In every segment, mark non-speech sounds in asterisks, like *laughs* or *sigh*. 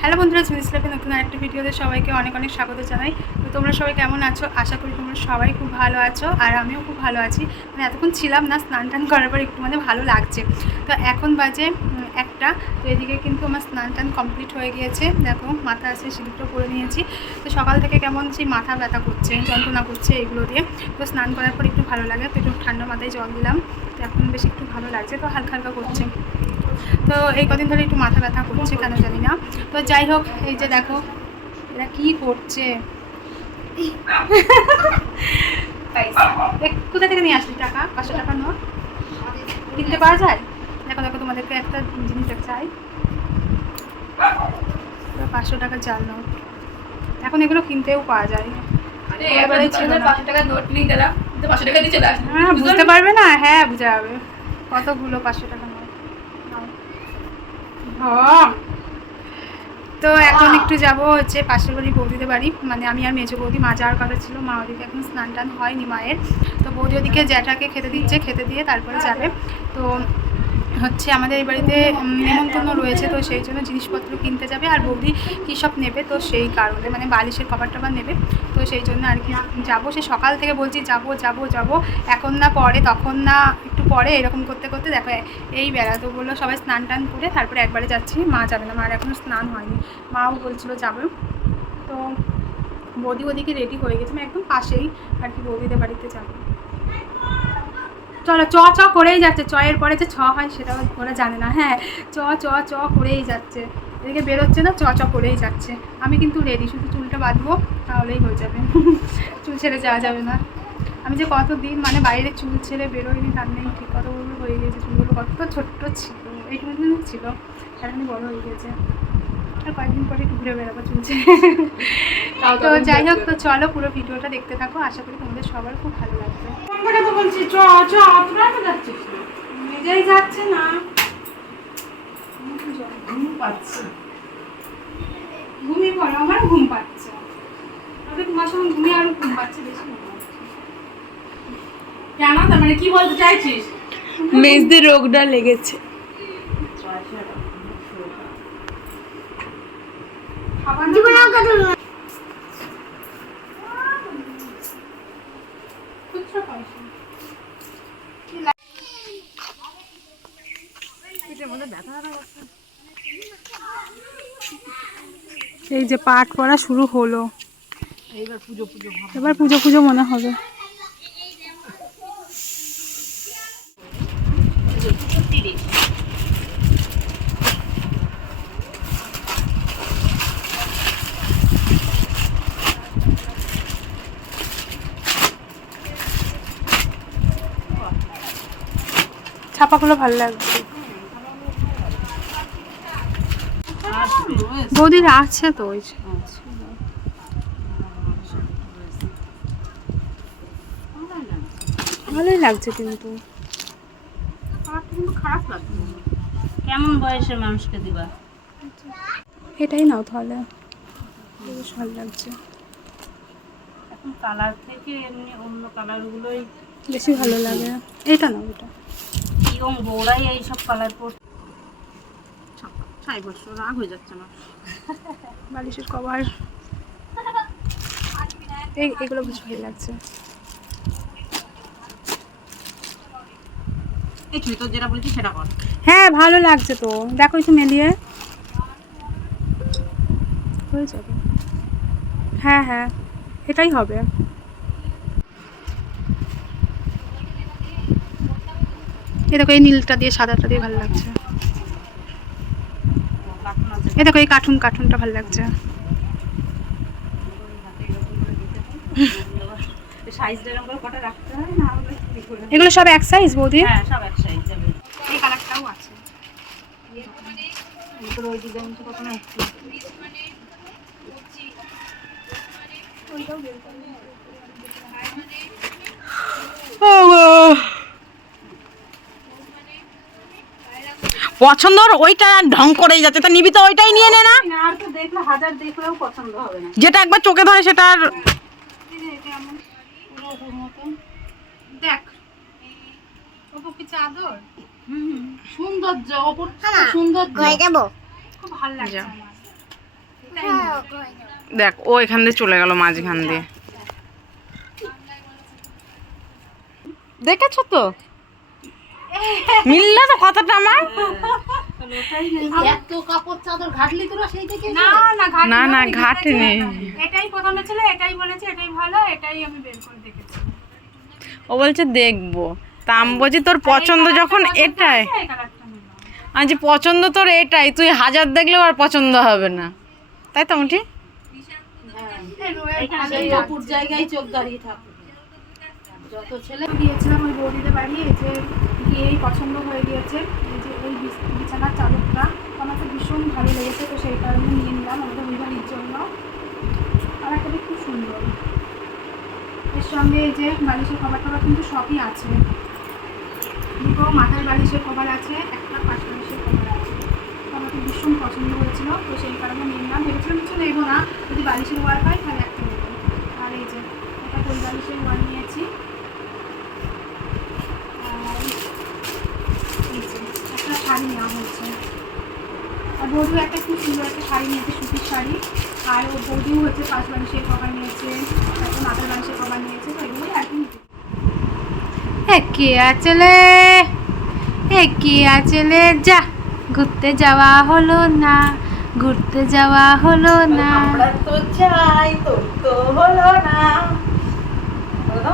Hello বন্ধুরা লাইফে নতুন একটা ভিডিওতে সবাইকে অনেক অনেক স্বাগত জানাই। তো তোমরা সবাই কেমন আছো? আশা করি তোমরা সবাই খুব ভালো আছো আর আমিও খুব ভালো আছি। মানে এতক্ষণ ছিলাম না, স্নান টান করার পর একটু মানে ভালো লাগছে। তো এখন বাজে একটা। তো এদিকে কিন্তু আমার স্নান টান কমপ্লিট হয়ে গিয়েছে। দেখো, মাথা আছে সিঁদুরটা পরে নিয়েছি। তো সকাল থেকে কেমন সেই মাথা ব্যথা করছে, যন্ত্রণা করছে এগুলো দিয়ে। তো স্নান করার পর একটু ভালো লাগে, তো একটু ঠান্ডা মাথায় জল দিলাম। তো এখন বেশ একটু ভালো লাগছে, তো হালকা হালকা করছে। তো এই কদিন ধরে একটু মাথা ব্যথা করছে কেন জানি না। তো যাই হোক এই যে দেখো এরা কি করছে? কোথা থেকে নিয়ে আসলি টাকা? পাঁচশো টাকা নোট? কিনতে পাওয়া যায়? দেখো দেখো তোমাদেরকে একটা জিনিস চাই। পাঁচশো টাকা জাল নোট। এখন এগুলো কিনতেও পাওয়া যায়। চলে হ্যাঁ বুঝতে পারবে না। হ্যাঁ বুঝা যাবে। কতগুলো পাঁচশো টাকা। তো এখন একটু যাব হচ্ছে পাশের বাড়ি বৌদিদের বাড়ি। মানে আমি আর মেজো বৌদি মা যাওয়ার কথা ছিল মা ওদিকে এখন স্নান টান হয়নি মায়ের। তো বৌদি ওদিকে জ্যাঠাকে খেতে দিচ্ছে খেতে দিয়ে তারপরে যাবে। তো হচ্ছে আমাদের এই বাড়িতে নেমন্তন্ন রয়েছে, তো সেই জন্য জিনিসপত্র কিনতে যাবে। আর বৌদি কী সব নেবে? তো সেই কারণে মানে বালিশের কভার টভার নেবে। তো সেই জন্য আর কি যাব। সে সকাল থেকে বলছি, যাব যাব যাব। এখন না পরে, তখন না একটু পরে, এরকম করতে করতে দেখো এই বেলা তো বলল সবাই স্নান টান করে তারপরে একবারে যাচ্ছি। মা যাবে না মার এখনও স্নান হয়নি। মাও বলছিল যাবে। তো বৌদি ওদিকে রেডি হয়ে গেছে আমি একদম পাশেই আর কি বৌদিদের বাড়িতে যাব। চলো, চ চ করেই যাচ্ছে। চয়ের পরে যে ছ হয় সেটাও ওরা জানে না। হ্যাঁ চ চ চ করেই যাচ্ছে। এদিকে বেরোচ্ছে না, চ চ করেই যাচ্ছে। আমি কিন্তু রেডি শুধু চুলটা বাঁধবো, তাহলেই হয়ে যাবে। *laughs* চুল ছেড়ে যাওয়া যাবে না। আমি যে কতদিন মানে বাইরে চুল ছেড়ে বেরোয়নি তার নেই ঠিক কতগুলো হয়ে গিয়েছে চুলগুলো। কত ছোট্ট ছিল, এইটুকু ছিল এখনই বড় হয়ে গেছে। আর কয়েকদিন পরে একটু ঘুরে বেড়াবো চুল ছেড়ে। তো যাই হোক তো চলো পুরো ভিডিওটা দেখতে থাকো। আশা করি তোমাদের সবার খুব ভালো লাগবে। বলছি চ চ যাচ্ছিস নিজেই যাচ্ছে না। ঘুম পাচ্ছে। ঘুমিয়ে পড়ো আমার ঘুম পাচ্ছে। তবে তোমার সঙ্গে ঘুমিয়ে আরও ঘুম পাচ্ছে বেশি কেন? তার মানে কি বলতে চাইছিস? মেজদের রোগটা লেগেছে। খাবার যে পাঠ পড়া শুরু হলো। এবার পুজো পুজো মনে হবে। ছাপাগুলো ভালো লাগছে। বৌদির আছে তো ওই। ভালোই লাগছে কিন্তু। কিন্তু খারাপ লাগছে কেমন বয়সের মানুষকে দিবা? এটাই নাও তাহলে। বেশ ভালো লাগছে। এখন কালার থেকে এমনি অন্য কালারগুলোই বেশি ভালো লাগে। এটা নাও এটা। ইয়ং বৌরাই এইসব কালার পরছে ছাই বছর রাগ হয়ে যাচ্ছে না *laughs* বালিশের কভার। এই এগুলো বেশ ভালো লাগছে। এই তুই তো যেটা বলছিস সেটা কর হ্যাঁ ভালো লাগছে তো। দেখো একটু মেলিয়ে। হয়ে যাবে। হ্যাঁ হ্যাঁ এটাই হবে। এ দেখো এই নীলটা দিয়ে সাদাটা দিয়ে ভালো লাগছে। এ দেখো এই কার্টুন কার্টুনটা ভালো লাগছে। এগুলো সব এক সাইজ বৌদি? হ্যাঁ এই কালারটাও আছে। ওই ডিজাইন তো কখনো একটু পছন্দর ওইটা ঢং করেই যাচ্ছে। তা নিবি তো ওইটাই নিয়ে নে না। আর তো দেখলে হাজার দেখলেও পছন্দ হবে না। যেটা একবার চোখে ধরে সেটা আর দেখ চাদর? সৌন্দর্য সৌন্দর্য। খুব খুব ভালো লাগছে যা। আমার। এটাই না। দেখ ও এখান দিয়ে চলে গেল মাঝখান দিয়ে। দেখেছ তো? মিললো তো কথাটা আমার? না না ঘাটনি না, না, আমি ঘাটেনি। দেখেছি। এটাই প্রথমে ছিল এটাই বলেছে এটাই ভালো এটাই আমি বের করে দেখেছি। ও বলছে দেখব। তা আমি বলছি তোর পছন্দ যখন এটাই। যে পছন্দ তোর এটাই তুই হাজার দেখলেও আর পছন্দ হবে না। তাই তো মুঠি? লাগছে। অপুর জায়গায় চোখ দাঁড়িয়ে থাকবে যত ছেলে গিয়েছিলাম ওই বৌদিদের বাড়ি যে গিয়েই পছন্দ হয়ে গিয়েছে। এই যে এই বিছানার চাদরটা, আমার তো ভীষণ ভালো লেগেছে, তো সেই কারণে নিয়ে নিলাম আমাদের ওই জন্য। আর একটা খুব সুন্দর। এর সঙ্গে এই যে বালিশের কভার টভার কিন্তু সবই আছে। দুটো মাথার বালিশের কভার আছে, একটা পাশ বালিশের কভার আছে। তো ভীষণ পছন্দ হয়েছিল, তো সেই কারণে নিয়ে নিলাম। ভেবেছিলাম কিছু নেব না, যদি বালিশের ওয়ার পাই তাহলে একটা নেব। আর এই যে, একটা কোল বালিশের ওয়ার নিয়েছি আর এই যে একটা শাড়ি নেওয়া হয়েছে। আর বৌদু একটা খুব সুন্দর একটা শাড়ি নিয়েছে সুতির শাড়ি। আর ও বৌদিও হচ্ছে পাঁচ বালিশের কভার নিয়েছে একটা মাথার বালিশের কভার নিয়েছে তো এগুলোই আর কি। কে আচলে কে আচলে যা ঘুরতে যাওয়া হলো না ঘুরতে যাওয়া হলো না। আমরা তো চাই তোর তো হলো না। বলো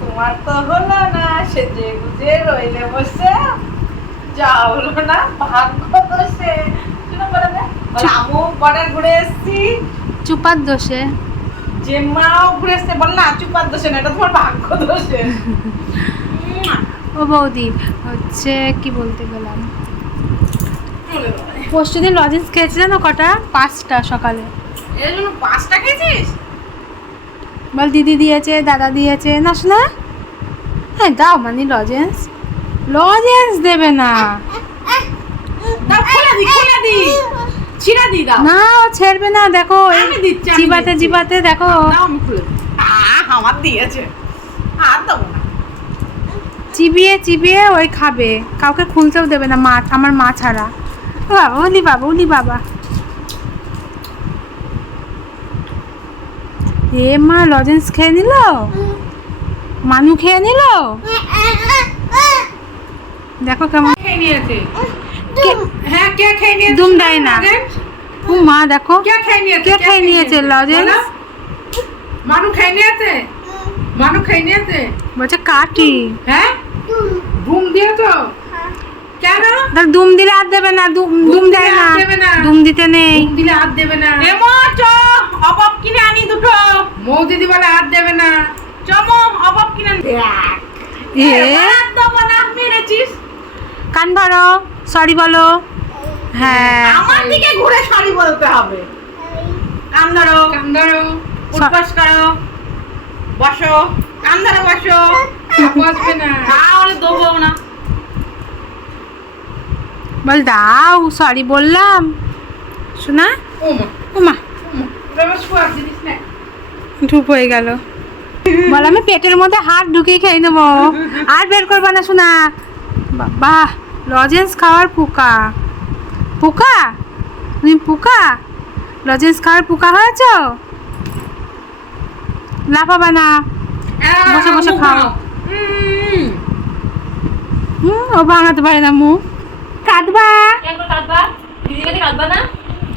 তোমার তো হলো না সে যে গুজে রইলে বসে। যা হলো না ভাগ্য দোষে বর্ডার ঘুরে এসছি। চুপার দোষে। যে মাও ঘুরে এসছে। বল না চুপার দোষে না এটা তোমার ভাগ্য দোষে। *laughs* ও বৌদি হচ্ছে কি বলতে গেলাম? বলে পরশু দিন লজেন্স কটা? পাঁচটা সকালে। এর জন্য পাঁচটা খেয়েছিস? বল দিদি দিয়েছে দাদা দিয়েছে। না শোনা? হ্যাঁ দাও মানে লজেন্স লজেন্স দেবে না। না ও ছেড়বে না দেখো আমি চিবাতে দেখো। আমার দিয়েছে। আর দেবো না। চিবিয়ে চিবিয়ে ওই খাবে। কাউকে খুলতেও দেবে না মা আমার মা ছাড়া। বাবা ওলি বাবা ওলি বাবা। এ মা লজেন্স খেয়ে নিল? মানু খেয়ে নিল? দেখো কেমন খেয়ে নিয়েছে? হ্যাঁ কে খেয়ে নিয়েছে? দুম দেয় না। ও মা দেখো। কে খেয়ে নিয়েছে? কে খেয়ে নিয়েছে লজেন্স? মানু খেয়ে নিয়েছে? মানু খেয়ে নিয়েছে? বলছে কাটি হ্যাঁ? ঘুম দিয়েছ কেন? দেখ দুম দিলে আর দেবে না দুম দুম দেয় আর না। দেবে না। দুম দিতে নেই। ঘুম দিলে হাত দেবে না। এমো চ অবাব কিনে আনি দুটো। মৌ দিদি বলে হাত দেবে না। চমো অবাব কিনে আনি। এ? না মেরেছিস। কান ধরো সরি বলো। হ্যাঁ। আমার দিকে ঘুরে সরি বলতে হবে। কান ধরো। কান ধরো। উঠবাস করো। বসো। কান ধরো বসো। বসবে না। তাহলে দেবো না। বল দাও সরি বললাম। শোনা? ওমা ধূপ হয়ে গেল। বল আমি পেটের মধ্যে হাত ঢুকিয়ে খেয়ে নেব। আর বের করবা না শোনা। বাবা। লজেন্স খাওয়ার পোকা। পোকা? তুমি পোকা? লজেন্স খাওয়ার পোকা হয়েছ? লাফাবা না। বসে বসে খাও। হুম ও ভাঙাতে পারে না মুখ। কাঁদবা। কাছে না?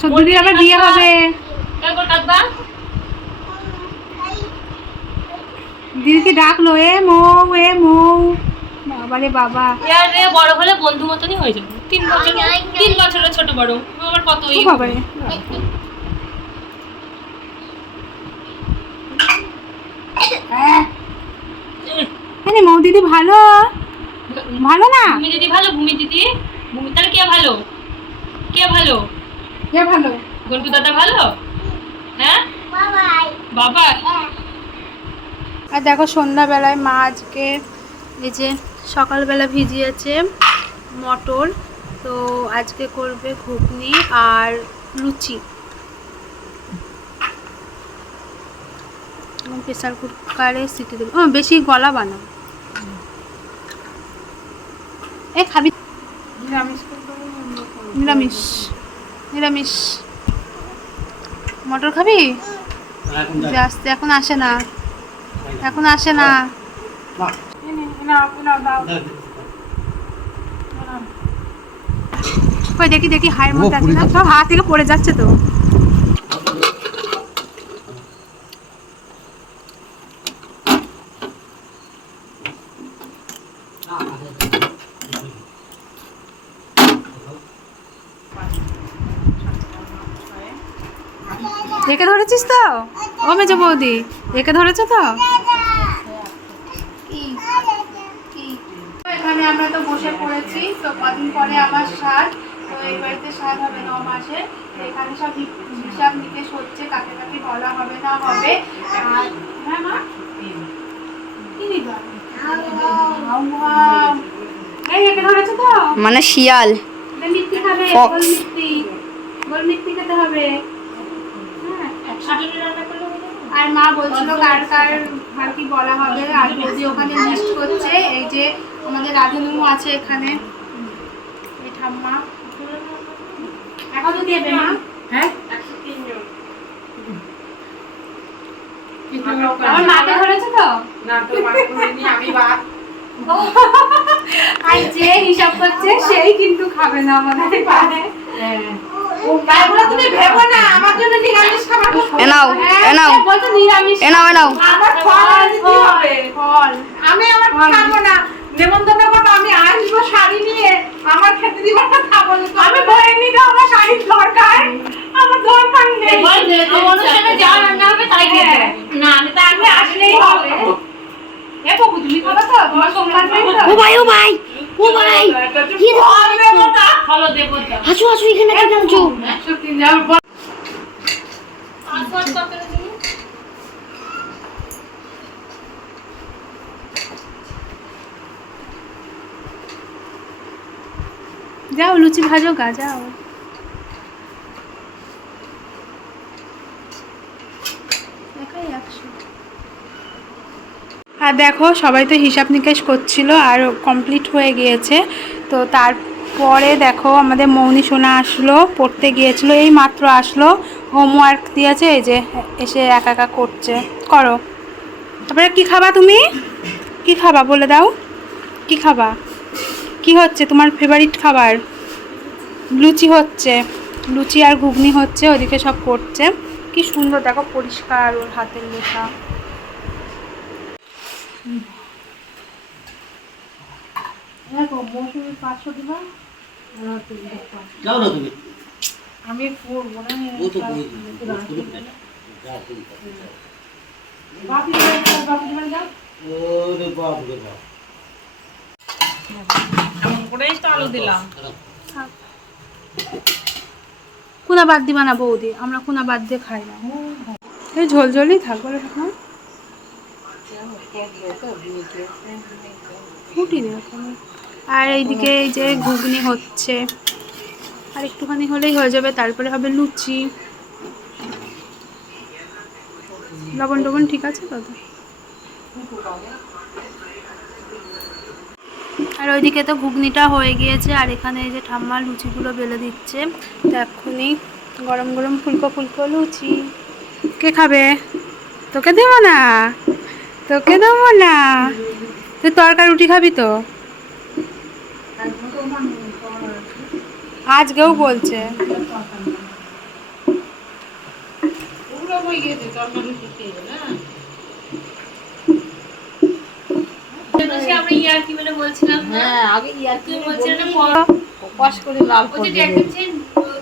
সত্যি আবার বিয়ে হবে। দিদিকে ডাকলো এ মৌ এ মৌ। বাবারে বাবা। ইয়ার রে বড় হলে বন্ধু মতনই হয়ে যাবে। তিন বছর তিন বছরের ছোট বড়। আমার কত এই বাবারে আরে মৌ দিদি ভালো? ভালো না? ভূমি দিদি ভালো ভূমি দিদি? ভূমি তার কে ভালো? কে ভালো? কে ভালো? গন্টু দাদা ভালো? হ্যাঁ? বাবা আর দেখো সন্ধ্যাবেলায় মা আজকে এই যে সকালবেলা ভিজিয়েছে মটর তো আজকে করবে ঘুগনি আর লুচি। প্রেসার কুকারে সিটি দেবে। বেশি গলা বানাও। এ খাবি? নিরামিষ। নিরামিষ। নিরামিষ। মটর খাবি? আসতে এখন আসে না। এখন আসে না। কই দেখি দেখি হায়ের মধ্যে আছে না? সব হাত থেকে পড়ে যাচ্ছে তো। একে ধরেছিস তো? ও মেজো বৌদি একে ধরেছো তো? এখানে আমরা তো বসে পড়েছি তো কদিন পরে আমার সাত তো এই বাড়িতে সাত হবে ন মাসে এখানে সব হিসাব নিকেশ হচ্ছে কাকে কাকে বলা হবে না হবে। আর হ্যাঁ মা? মানে শিয়াল। খেতে হবে। হ্যাঁ। আর মা বলছিল কার কার আর কি বলা হবে আর বৌদি ওখানে লিস্ট করছে এই যে আমাদের রাধুনু আছে এখানে। এই ঠাম্মা। এখনও দেবে মা। হ্যাঁ? আমার মাকে ধরেছে তো? না, তোর আমি বাদ। আর যে হিসাব করছে সেই কিন্তু খাবে না আমাদের পারে তুমি ভেবো না আমার জন্য নিরামিষ খাবার খুব এ নাও এ নাও হ্যাঁ, বলতো নিরামিষ। এ নাও আমার ফল হবে। ফল। আমি আমার খাব না। নেমন্তন্ন করব আমি আসব শাড়ি নিয়ে আমার খেতে দিবার না খাব না আমি বয়ে নিলে আমার শাড়ির দরকার। আমার দরকার নেই। অনুষ্ঠানে যা রান্না হবে তাই খেতে না আমি তা আমি আসলেই হবে। বাবু তুমি খাবে তো? তোমার সোমবার নেই তো? ও ভাই ও ভাই ও ভাই। কি তো। হাসু হাসু এখানে যাও, বল কত রকম? যাও লুচি ভাজো গা যাও। আর দেখো সবাই তো হিসাব নিকেশ করছিল আর কমপ্লিট হয়ে গিয়েছে। তো তারপরে দেখো আমাদের মৌনি সোনা আসলো পড়তে গিয়েছিল এই মাত্র আসলো। হোমওয়ার্ক দিয়েছে এই যে এসে একা একা করছে। করো। তারপরে কি খাবা তুমি? কি খাবা বলে দাও। কি খাবা? কি হচ্ছে তোমার ফেভারিট খাবার লুচি হচ্ছে লুচি আর ঘুগনি হচ্ছে ওদিকে সব করছে কি সুন্দর দেখো পরিষ্কার ওর হাতের লেখা আমি বাপি রে বাপ এমন তো আলু দিলাম। কুনা বাদ দিবা না বৌদি, আমরা কুনা বাদ দিয়ে খাই না। এই ঝোল ঝোলই থাকব এখন। ফুটি আর এইদিকে এই যে ঘুগনি হচ্ছে। আর একটুখানি হলেই হয়ে যাবে, তারপরে হবে লুচি। লবণ টবণ ঠিক আছে তো? আর ওইদিকে তো ঘুগনিটা হয়ে গিয়েছে, আর এখানে এই যে ঠাম্মা লুচিগুলো বেলে দিচ্ছে। তো এক্ষুনি গরম গরম ফুলকো ফুলকো লুচি। কে খাবে? তোকে দেবো না? তোকে দেবো না? তুই তরকা রুটি খাবি তো? আজকেও বলছে। তরকারি না হ্যাঁ? আগে ইয়ার তুই বলছিলি না পর- কষ্ট করে লাল ওই করে যে দেবে।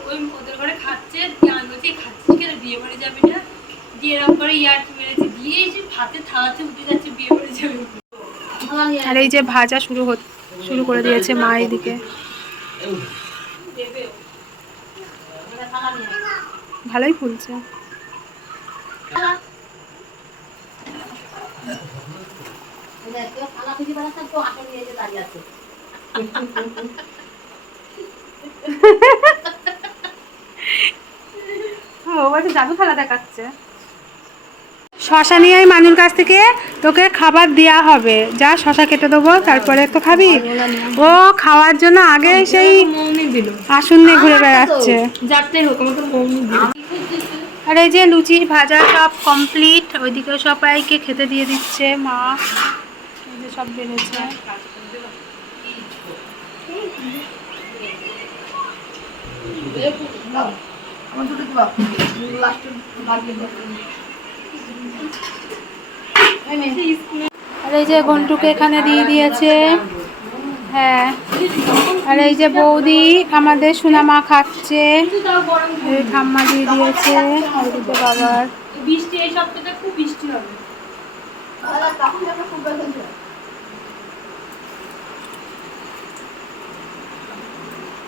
ওই ওদের ঘরে খাচ্ছে আমি বলছি খাচ্ছিস কেন? বিয়ে বাড়ি যাবি না? দিয়ে এরকম করে ইয়ার্কি মেরেছে। দিয়ে এসে ভাতে থালাতে উঠে যাচ্ছে বিয়ে বাড়ি যাবে। আর এই যে ভাজা শুরু শুরু করে দিয়েছে মা এদিকে। ভালোই ফুলছে। ও বলছে জাদু খেলা দেখাচ্ছে। শশা নিয়ে আয় মানুর কাছ থেকে তোকে খাবার দেওয়া হবে। যা শশা কেটে দেবো তারপরে তো খাবি। ও খাওয়ার জন্য আগে সেই মৌনি দিল। আসন নিয়ে ঘুরে বেড়াচ্ছে। যারটাই হোক আমাকে মৌনি দিল। আর এই যে লুচি ভাজা সব কমপ্লিট ওইদিকে সবাইকে খেতে দিয়ে দিচ্ছে মা। সব বেড়েছে। আর এই যে ঘন্টুকে এখানে দিয়ে দিয়েছে। হ্যাঁ। আর এই যে বৌদি আমাদের সুনামা খাচ্ছে। ঠাম্মা দিয়ে দিয়েছে। বাবার। বৃষ্টি এই সপ্তাহটা খুব বৃষ্টি হবে।